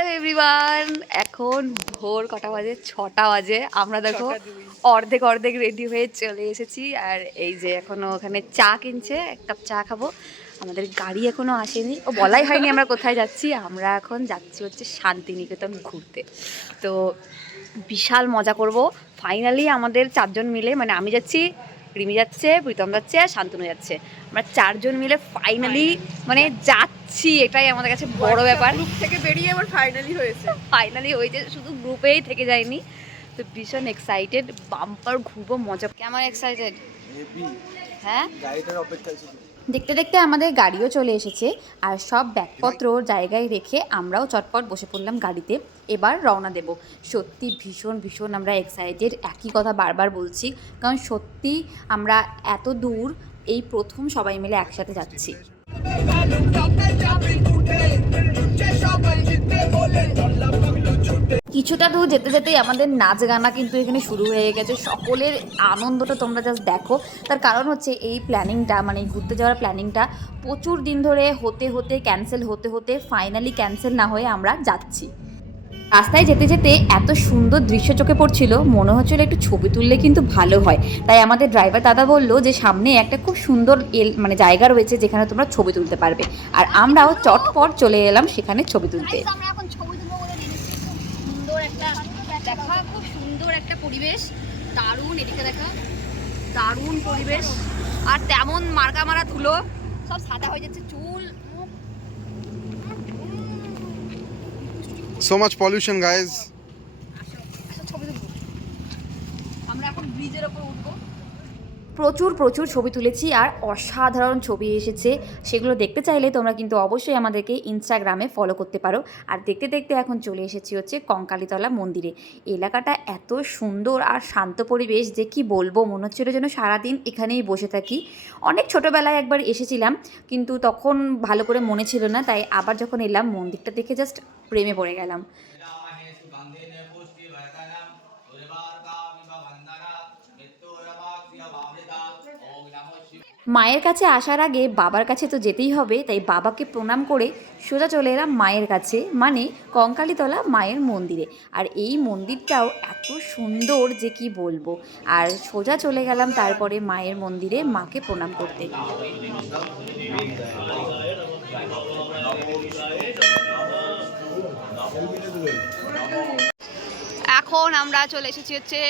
Hello everyone, এখন ভোর কটা বাজে? 6টা বাজে। আমরা দেখো অর্ধেক অর্ধেক রেডি হয়ে চলে এসেছি। আর এই যে এখনো ওখানে চা কিনছে, এক কাপ চা খাবো। আমাদের গাড়ি এখনো আসেনি, ও বলাই হয়নি আমরা কোথায় যাচ্ছি। আমরা এখন যাচ্ছি হচ্ছে শান্তিনিকেতন ঘুরতে। তো বিশাল মজা করব। ফাইনালি আমাদের 4জন মিলে, মানে আমি যাচ্ছি, রিমি যাচ্ছে, প্রীতম যাচ্ছে আর শান্তনু যাচ্ছে। আমরা 4জন মিলে ফাইনালি মানে যাচ্ছি, এটাই আমাদের কাছে বড় ব্যাপার। গ্রুপ থেকে বেরিয়ে এবার ফাইনালি হয়েছে, শুধু গ্রুপেই থেকে যায়নি। তো ভীষণ এক্সাইটেড, বাম্পার ঘুরবো, মজা। কেমন এক্সাইটেড? হ্যাঁ, দেখতে দেখতে আমাদের গাড়িও চলে এসেছে। আর সব ব্যাগপত্র জায়গায় রেখে আমরাও চটপট বসে পড়লাম গাড়িতে। এবার রওনা দেব। সত্যি ভীষণ ভীষণ আমরা এক্সাইটেড, একই কথা বারবার বলছি, কারণ সত্যি আমরা এত দূর এই প্রথম সবাই মিলে একসাথে যাচ্ছি। কিছুটা দূর যেতে যেতেই আমাদের নাচ গানা কিন্তু এখানে শুরু হয়ে গেছে। সকলের আনন্দটা তোমরা জাস্ট দেখো। তার কারণ হচ্ছে এই প্ল্যানিংটা, মানে ঘুরতে যাওয়ার প্ল্যানিংটা প্রচুর দিন ধরে হতে হতে ক্যান্সেল হতে হতে ফাইনালি ক্যান্সেল না হয়ে আমরা যাচ্ছি। রাস্তায় যেতে যেতে এত সুন্দর দৃশ্য চোখে পড়ছিল, মনে হচ্ছিল একটু ছবি তুললে কিন্তু ভালো হয়। তাই আমাদের ড্রাইভার দাদা বললো যে সামনে একটা খুব সুন্দর মানে জায়গা রয়েছে যেখানে তোমরা ছবি তুলতে পারবে। আর আমরাও চটপট চলে এলাম সেখানে ছবি তুলতে। খুব সুন্দর একটা পরিবেশ, দারুণ। এদিকে দেখা, দারুণ পরিবেশ। আর তেমন মার্কা মারা ধুলো, সব সাদা হয়ে যাচ্ছে চুল। So much pollution, guys. আমরা এখন ব্রিজের উপর উঠবো। প্রচুর প্রচুর ছবি তুলেছি আর অসাধারণ ছবি এসেছে। সেগুলো দেখতে চাইলে তোমরা কিন্তু অবশ্যই আমাদেরকে ইনস্টাগ্রামে ফলো করতে পারো। আর দেখতে দেখতে এখন চলে এসেছি হচ্ছে কঙ্কালীতলা মন্দিরে। এলাকাটা এত সুন্দর আর শান্ত পরিবেশ যে কি বলবো, মনে হচ্ছিল যেন সারাদিন এখানেই বসে থাকি। অনেক ছোটোবেলায় একবার এসেছিলাম, কিন্তু তখন ভালো করে মনে ছিল না, তাই আবার যখন এলাম মন্দিরটা দেখে জাস্ট প্রেমে পড়ে গেলাম। মায়ের কাছে আসার আগে বাবার কাছে তো যেতেই হবে, তাই বাবাকে প্রণাম করে সোজা চলে এলাম মায়ের কাছে, মানে কঙ্কালীতলা মায়ের মন্দিরে। আর এই মন্দিরটাও এত সুন্দর যে কি বলবো। আর সোজা চলে গেলাম তারপরে মায়ের মন্দিরে মাকে প্রণাম করতে। এখন আমরা চলে এসেছি হচ্ছে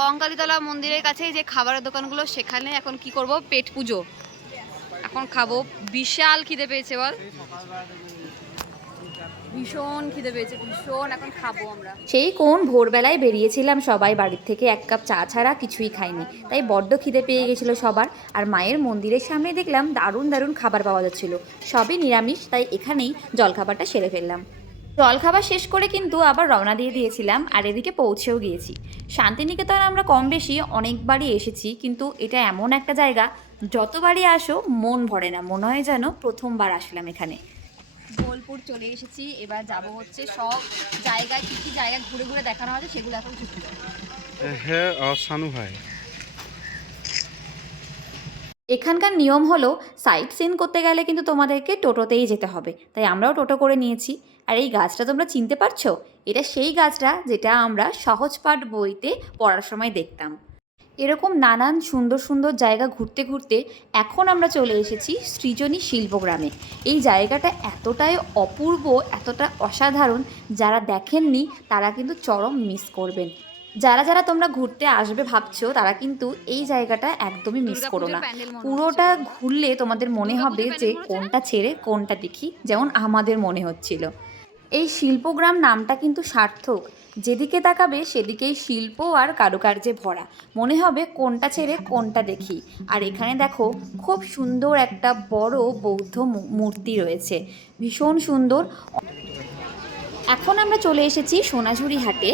কঙ্কালীতলা মন্দিরের কাছে, যে খাবারের দোকানগুলো সেখানে। এখন কি করব, পেট পুজো এখন খাবো। বিশাল খিদে পেয়েছে, বল, ভীষণ খিদে পেয়েছে, ভীষণ। এখন খাবো আমরা। সেই কোন ভোরবেলায় বেরিয়েছিলাম সবাই বাড়ির থেকে, এক কাপ চা ছাড়া কিছুই খাইনি, তাই বড্ড খিদে পেয়ে গেছিলো সবার। আর মায়ের মন্দিরের সামনে দেখলাম দারুণ দারুণ খাবার পাওয়া যাচ্ছিলো, সবই নিরামিষ, তাই এখানেই জলখাবারটা সেরে ফেললাম। জলখাবার শেষ করে কিন্তু আবার রওনা দিয়ে দিয়েছিলাম, আর এদিকে পৌঁছেও গিয়েছি। শান্তিনিকেতন আমরা কম বেশি অনেকবারই এসেছি, কিন্তু এটা এমন একটা জায়গা যতবারই আসো মন ভরে না, মনে হয় যেন প্রথমবার আসলাম এখানে। বোলপুর চলে এসেছি, এবার যাব হচ্ছে সব জায়গায়, কী কী জায়গা ঘুরে ঘুরে দেখানো হয়েছে সেগুলো এখন ঘুরতে। হ্যাঁ, সানু ভাই, এখানকার নিয়ম হলো সাইট সিন করতে গেলে কিন্তু তোমাদেরকে টোটোতেই যেতে হবে, তাই আমরাও টোটো করে নিয়েছি। আর এই গাছটা তোমরা চিনতে পারছো, এটা সেই গাছটা যেটা আমরা সহজপাঠ বইতে পড়ার সময় দেখতাম। এরকম নানান সুন্দর সুন্দর জায়গা ঘুরতে ঘুরতে এখন আমরা চলে এসেছি সৃজনী শিল্পগ্রামে। এই জায়গাটা এতটাই অপূর্ব, এতটা অসাধারণ, যারা দেখেননি তারা কিন্তু চরম মিস করবেন। যারা যারা তোমরা ঘুরতে আসবে ভাবছো তারা কিন্তু এই জায়গাটা একদমই মিস করো না। পুরোটা ঘুরলে তোমাদের মনে হবে যে কোনটা ছেড়ে কোনটা দেখি, যেমন আমাদের মনে হচ্ছিল। এই শিল্পগ্রাম নামটা কিন্তু সার্থক, যেদিকে তাকাবে সেদিকেই শিল্প আর কারুকার্যে ভরা, মনে হবে কোনটা ছেড়ে কোনটা দেখি। আর এখানে দেখো খুব সুন্দর একটা বড় বৌদ্ধ মূর্তি রয়েছে, ভীষণ সুন্দর। এখন আমরা চলে এসেছি সোনাঝুরি হাটে,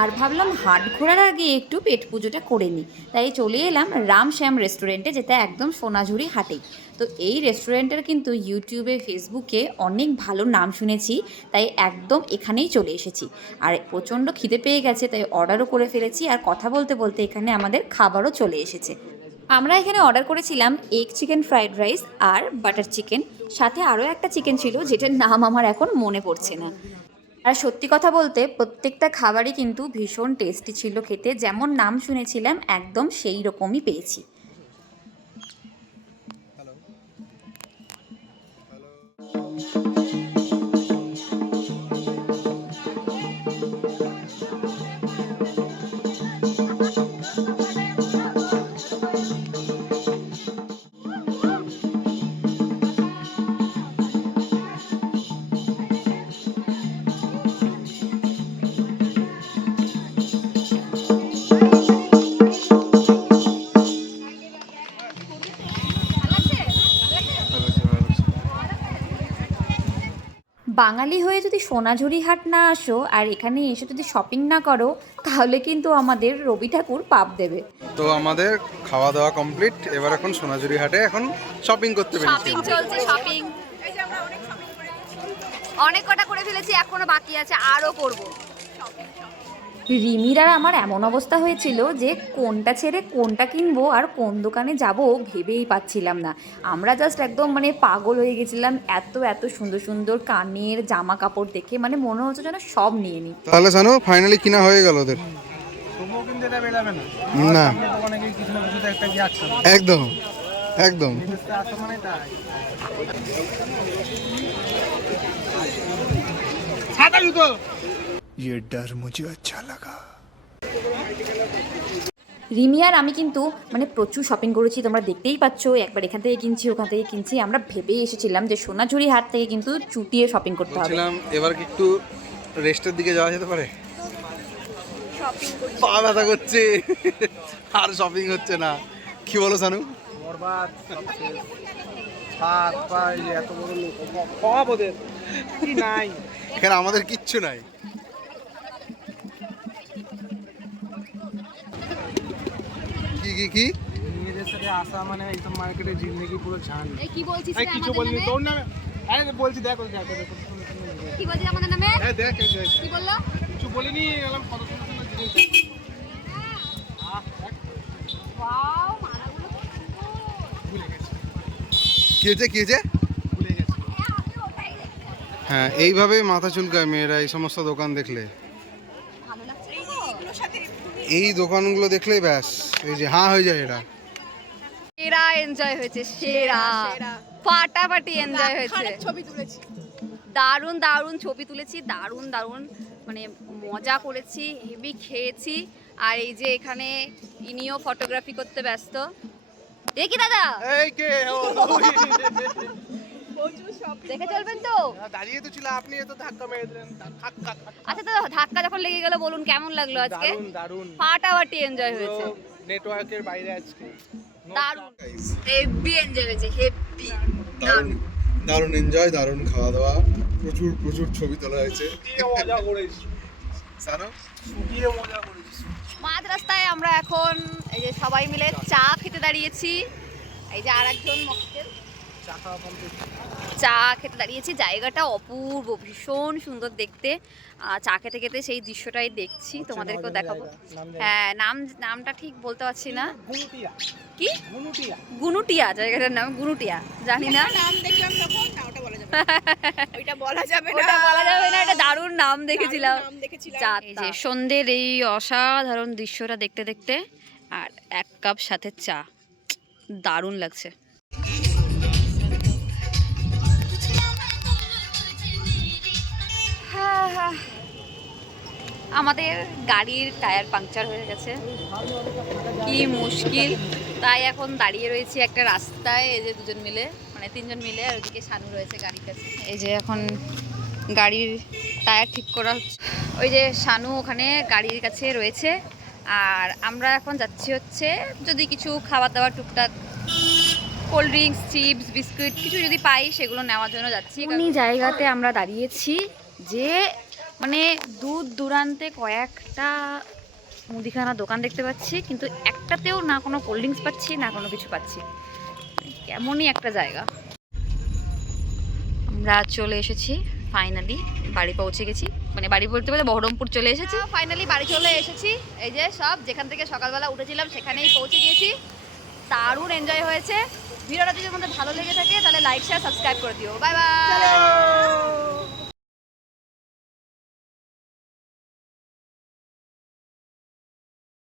আর ভাবলাম হাট ঘোরার আগে একটু পেট পুজোটা করে নিই, তাই চলে এলাম রামশ্যাম রেস্টুরেন্টে, যেটা একদম সোনাঝুরি হাটেই। তো এই রেস্টুরেন্টের কিন্তু ইউটিউবে ফেসবুকে অনেক ভালো নাম শুনেছি, তাই একদম এখানেই চলে এসেছি। আর প্রচণ্ড খিদে পেয়ে গেছে, তাই অর্ডারও করে ফেলেছি। আর কথা বলতে বলতে এখানে আমাদের খাবারও চলে এসেছে। আমরা এখানে অর্ডার করেছিলাম এগ চিকেন ফ্রাইড রাইস আর বাটার চিকেন, সাথে আরও একটা চিকেন ছিল যেটার নাম আমার এখন মনে পড়ছে না। আর সত্যি কথা বলতে প্রত্যেকটা খাবারই কিন্তু ভীষণ টেস্টি ছিল খেতে, যেমন নাম শুনেছিলাম একদম সেই রকমই পেয়েছি। বাঙালি হয়ে যদি সোনাঝুরি হাট না আসো আর এখানে এসে যদি শপিং না করো, তাহলে কিন্তু আমাদের রবি ঠাকুর পাপ দেবে। তো আমাদের খাওয়া দাওয়া কমপ্লিট, এবার এখন সোনাঝুরি হাটে এখন শপিং করতে পেরেছি। শপিং চলছে, শপিং অনেক কটা করে ফেলেছি, এখনো বাকি আছে, আরও করব। রিমির আর আমার এমন অবস্থা হয়েছিল যে কোনটা ছেড়ে কোনটা কিনবো আর কোন দোকানে যাব ভেবেই পাচ্ছিলাম না। আমরা জাস্ট একদম মানে পাগল হয়ে গেছিলাম, এত এত সুন্দর সুন্দর কানের জামা কাপড় দেখে, মানে মনে হচ্ছে যেন সব নিয়ে নিই। তাহলে জানো ফাইনালি কিনা হয়ে গেল ওদের। তবুও কিন্তু এটা বেরাবে না। না দোকানে গিয়ে কিছু না কিছু তো একটা গিয়ে আসতে হবে। একদম একদম। বিদেশে আসা মানে তাই। ছাতা জুতো। ये डर मुझे अच्छा लगा। রিমি আর আমি কিন্তু মানে প্রচুর শপিং করেছি, তোমরা দেখতেই পাচ্ছ, একবার এখান থেকে কিনছি ওখান থেকে কিনছি। আমরা ভেবেই এসেছিলাম যে সোনাঝুরি হাট থেকে কিন্তু চুটিয়ে শপিং করতে হবে। বলছিলাম এবার কি একটু রেস্টের দিকে যাওয়া যেতে পারে? পা ব্যথা করছে আর শপিং হচ্ছে না, কি বলো সানু? বরবাদ সব শেষ। হাত পা এই যে এত বড় লোক সব ওদের কি নাই। এখানে আমাদের কিচ্ছু নাই। কি কি কি নিজেদের সাথে আসা মানে একদম মার্কেটে জিন্দগি পুরো ঝান। এই কি বলছিস এই কিছু বলিনি তোর নামে। আরে বলছি দেখো দেখো দেখো। কি বলছিস আমাদের নামে? এই দেখ এই দেখ। কি বললো? কিছু বলিনি, এলাম কত সুন্দর সুন্দর জিনিস। ওয়াও, মালাগুলো খুব সুন্দর। ভুলে গেছি কি হয়েছে কি হয়েছে? ভুলে গেছি। হ্যাঁ, এইভাবেই মাথা চুলকায় মেয়েরা এই সমস্ত দোকান দেখলে। ভালো লাগছে এই দোকানগুলো দেখলেই ব্যাস এই যে হ্যাঁ হয়ে যায় এরা। সেরা এনজয় হয়েছে, সেরা ফাটাফাটি এনজয় হয়েছে। ছবি তুলেছি, দারুণ দারুণ ছবি তুলেছি, দারুণ দারুণ মানে মজা করেছি, হেভি খেয়েছি। আর এই যে এখানে ইনিও ফটোগ্রাফি করতে ব্যস্ত। দেখি দাদা, এই কে ও প্রচুর সব দেখে চলবেন তো? দাঁড়িয়ে তো ছিল, আপনি এত ধাক্কা মেরে দিলেন। ধাক্কা আচ্ছা, তো ধাক্কা যখন লেগে গেল বলুন কেমন লাগলো আজকে? দারুণ দারুণ। ফাটাফাটি এনজয় হয়েছে, নেটওয়ার্কের বাইরে আজকে দারুণ হেভি এনজয় হয়েছে, হেভি দারুণ দারুণ এনজয়, দারুণ খাওয়া দাওয়া, প্রচুর প্রচুর ছবি তোলা হয়েছে। মজা করেছি, সানু শুকিয়ে মজা করেছি। মাঝ রাস্তায় আমরা এখন এই যে সবাই মিলে চা খেতে দাঁড়িয়েছি। এই যে আরেকজন মক্কেল চা খাওয়া কমপ্লিট। চা খেতে দাঁড়িয়েছি। জায়গাটা অপূর্ব, ভীষণ সুন্দর দেখতে। চা খেতে খেতে সেই দৃশ্যটাই দেখছি, তোমাদেরকেও দেখাবো। হ্যাঁ, নামটা ঠিক বলতে পারছি না। গুনুটিয়া। কি? গুনুটিয়া। গুনুটিয়া, জায়গাটার নাম গুনুটিয়া, জানি না। নাম দেখলাম তখন না, ওটা বলা যাবে না। ওইটা বলা যাবে না, ওটা বলা যাবে না, এটা দারুণ নাম দেখেছিলাম। নাম দেখেছিলাম। চা, এই যে সন্ধ্যের এই অসাধারণ দৃশ্যটা দেখতে দেখতে আর এক কাপ সাথে চা, দারুণ লাগছে। আমাদের গাড়ির টায়ার পাংচার হয়ে গেছে, কি মুশকিল। তাই এখন দাঁড়িয়ে রয়েছি একটা রাস্তায়, এই যে দুজন মিলে, মানে তিনজন মিলে, আর ওদিকে শানু রয়েছে গাড়ির কাছে। এই যে এখন গাড়ির টায়ার ঠিক করা হচ্ছে, ওই যে শানু ওখানে গাড়ির কাছে রয়েছে। আর আমরা এখন যাচ্ছি হচ্ছে যদি কিছু খাবার দাবার টুকটাক, কোল্ড ড্রিঙ্কস, চিপস, বিস্কুট কিছু যদি পাই সেগুলো নেওয়ার জন্য যাচ্ছি। এমনি জায়গাতে আমরা দাঁড়িয়েছি যে মানে দূর দূরান্তে কয়েকটা মুদিখানা দোকান দেখতে পাচ্ছি, কিন্তু একটাতেও না কোনো কোল্ড ড্রিঙ্কস পাচ্ছি না কোনো কিছু পাচ্ছি। কেমনই একটা জায়গা। আমরা চলে এসেছি ফাইনালি, বাড়ি পৌঁছে গেছি, মানে বাড়ি বলতে বলে বহরমপুর চলে এসেছি। ফাইনালি বাড়ি চলে এসেছি। এই যে সব যেখান থেকে সকালবেলা উঠেছিলাম সেখানেই পৌঁছে গিয়েছি। দারুণ এনজয় হয়েছে। ভিডিওটা যদি তোমাদের ভালো লেগে থাকে তাহলে লাইক শেয়ার সাবস্ক্রাইব করে দিও। Bye bye.